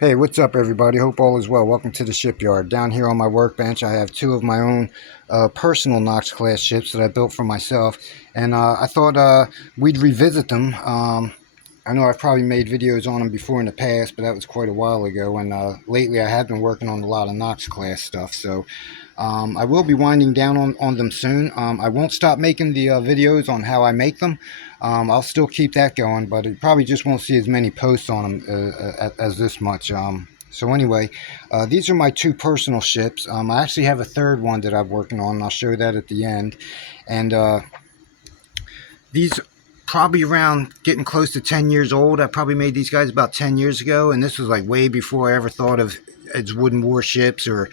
Hey, what's up, everybody? Hope all is well. Welcome to the shipyard. Down here on my workbench, I have two of my own personal Knox class ships that I built for myself, and I thought we'd revisit them. I know I've probably made videos on them before in the past, but that was quite a while ago, and lately I have been working on a lot of Knox class stuff, so I will be winding down on them soon. I won't stop making the videos on how I make them. I'll still keep that going, but you probably just won't see as many posts on them as this much. So anyway, these are my two personal ships. I actually have a third one that I'm working on, and I'll show that at the end. And these probably around getting close to 10 years old. I probably made these guys about 10 years ago, and this was like way before I ever thought of as wooden warships or,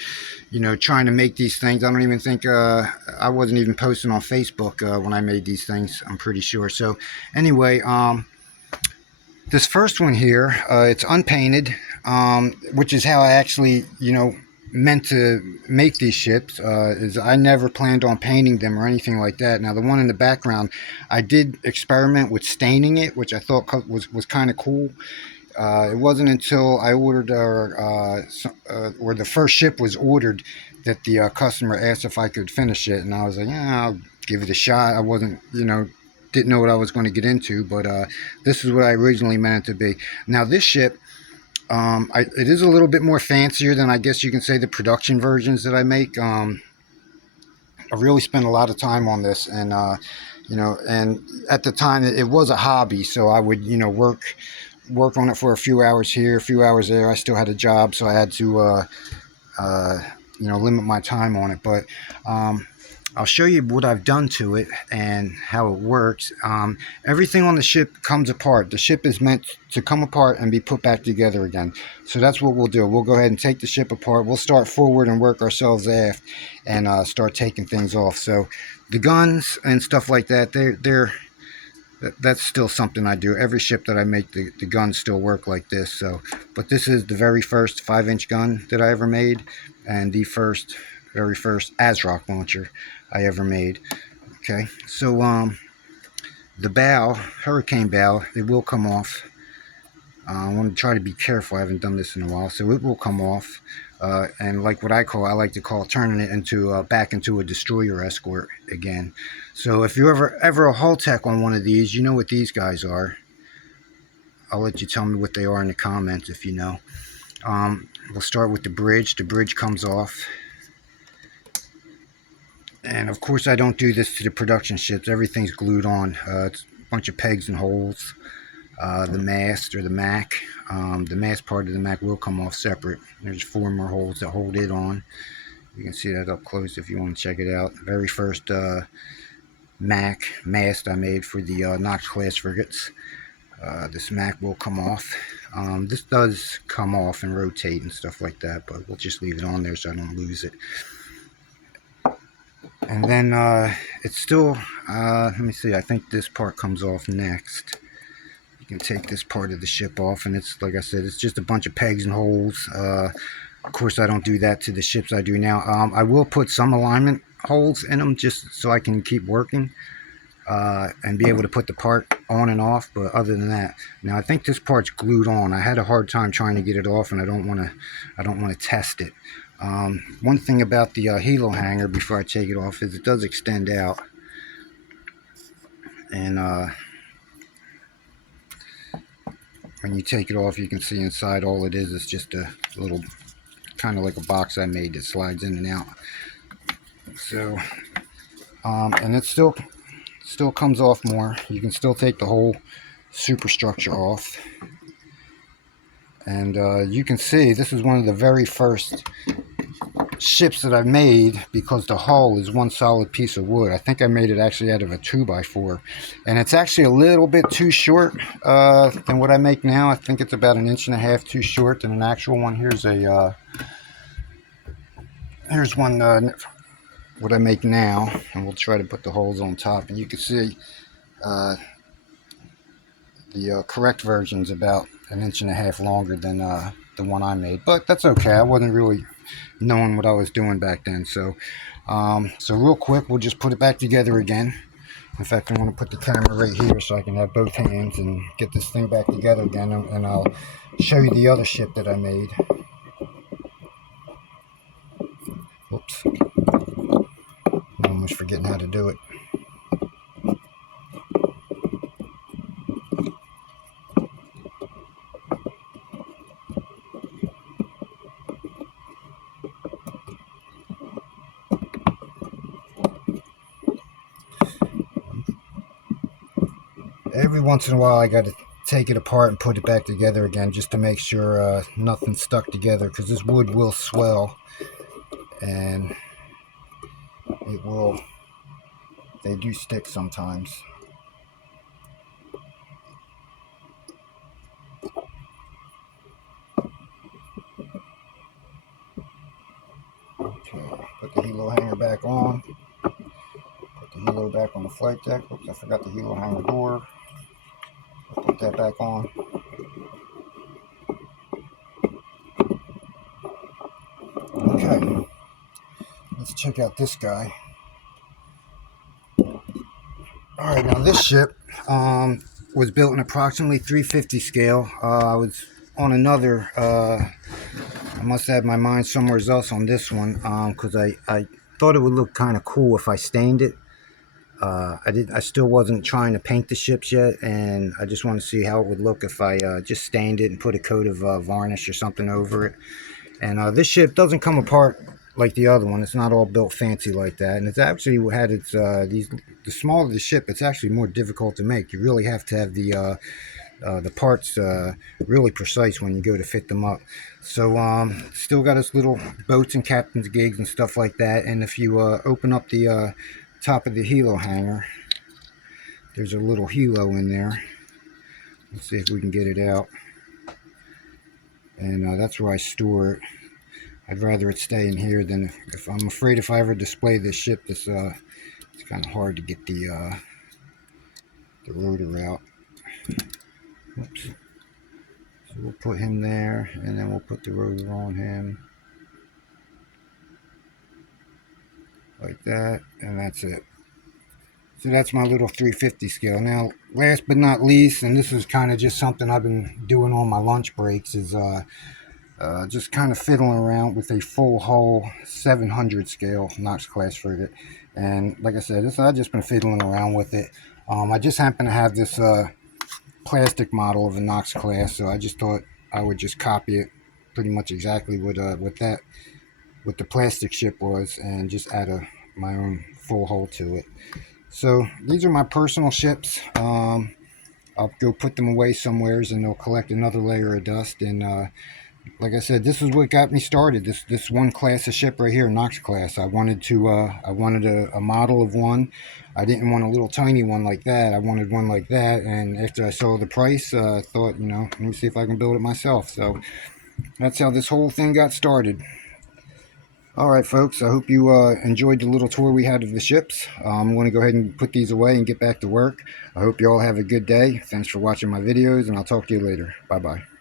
trying to make these things. I don't even think I wasn't even posting on Facebook when I made these things, I'm pretty sure. So anyway, this first one here, it's unpainted, which is how I actually, meant to make these ships. Is I never planned on painting them or anything like that. Now the one in the background, I did experiment with staining it, which I thought was kind of cool. It wasn't until I ordered or the first ship was ordered that the customer asked if I could finish it, and I was like, yeah, I'll give it a shot. I wasn't, didn't know what I was going to get into, but this is what I originally meant it to be. Now this ship, it is a little bit more fancier than I guess you can say the production versions that I make. I really spent a lot of time on this, and and at the time it was a hobby, so I would work on it for a few hours here, a few hours there. I still had a job, so I had to limit my time on it. But I'll show you what I've done to it and how it works. Everything on the ship comes apart. The ship is meant to come apart and be put back together again. So that's what we'll do. We'll go ahead and take the ship apart. We'll start forward and work ourselves aft and start taking things off. So the guns and stuff like that, that's still something I do. Every ship that I make, the guns still work like this. So, but this is the very first 5-inch gun that I ever made, and the very first ASRock launcher I ever made. Okay, so the bow, hurricane bow, it will come off. I want to try to be careful. I haven't done this in a while, so it will come off. And like what I like to call turning it into back into a destroyer escort again. So if you're ever a hull tech on one of these, you know what these guys are. I'll let you tell me what they are in the comments if you know. We'll start with the bridge. The bridge comes off. And of course I don't do this to the production ships. Everything's glued on. It's a bunch of pegs and holes. The mast or the Mac. The mast part of the Mac will come off separate. There's 4 more holes that hold it on. You can see that up close if you want to check it out. Very first Mac mast I made for the Knox class frigates. This Mac will come off. This does come off and rotate and stuff like that, but we'll just leave it on there so I don't lose it. And then it's still, let me see, I think this part comes off next. You can take this part of the ship off, and it's, like I said, it's just a bunch of pegs and holes. Of course, I don't do that to the ships I do now. I will put some alignment holes in them just so I can keep working and be able to put the part on and off. But other than that, now I think this part's glued on. I had a hard time trying to get it off, and I don't want to test it. One thing about the helo hanger before I take it off is it does extend out, and when you take it off, you can see inside all it is just a little, kind of like a box I made that slides in and out. So, and it still comes off more. You can still take the whole superstructure off. And you can see this is one of the very first ships that I've made because the hull is one solid piece of wood. I think I made it actually out of a 2x4, and it's actually a little bit too short than what I make now. I think it's about 1.5 inches too short than an actual one. Here's one what I make now, and we'll try to put the holes on top, and you can see the correct version's about 1.5 inches longer than the one I made, but that's okay. I wasn't really knowing what I was doing back then. So so real quick, we'll just put it back together again. In fact, I'm going to put the camera right here so I can have both hands and get this thing back together again, and I'll show you the other ship that I made. Oops. I'm almost forgetting how to do it. Every once in a while I got to take it apart and put it back together again just to make sure nothing's stuck together, because this wood will swell and they do stick sometimes. Okay, put the helo hanger back on. Put the helo back on the flight deck. Oops, I forgot the helo hanger door. Put that back on. Okay, let's check out this guy. Alright, now this ship was built in approximately 350 scale. I was on another, I must have my mind somewhere else on this one, because I thought it would look kind of cool if I stained it. I still wasn't trying to paint the ships yet, and I just want to see how it would look if I just stained it and put a coat of varnish or something over it. And this ship doesn't come apart like the other one. It's not all built fancy like that, and it's actually had its the smaller the ship, it's actually more difficult to make. You really have to have the parts really precise when you go to fit them up. So still got its little boats and captain's gigs and stuff like that. And if you open up the top of the helo hanger, there's a little helo in there. Let's see if we can get it out. And that's where I store it. I'd rather it stay in here than if I'm afraid if I ever display this ship, it's kind of hard to get the rotor out. Oops. So we'll put him there, and then we'll put the rotor on him like that, and that's it. So that's my little 350 scale. Now, last but not least, and this is kind of just something I've been doing on my lunch breaks, is just kind of fiddling around with a full hull 700 scale Knox class frigate. And like I said, I've just been fiddling around with it. I just happen to have this plastic model of a Knox class, so I just thought I would just copy it pretty much exactly what the plastic ship was, and just add my own full hull to it. So these are my personal ships. I'll go put them away somewheres, and they'll collect another layer of dust. And like I said, this is what got me started. This one class of ship right here, Knox class. I wanted a model of one. I didn't want a little tiny one like that. I wanted one like that. And after I saw the price, I thought, let me see if I can build it myself. So that's how this whole thing got started. All right, folks, I hope you enjoyed the little tour we had of the ships. I'm going to go ahead and put these away and get back to work. I hope you all have a good day. Thanks for watching my videos, and I'll talk to you later. Bye-bye.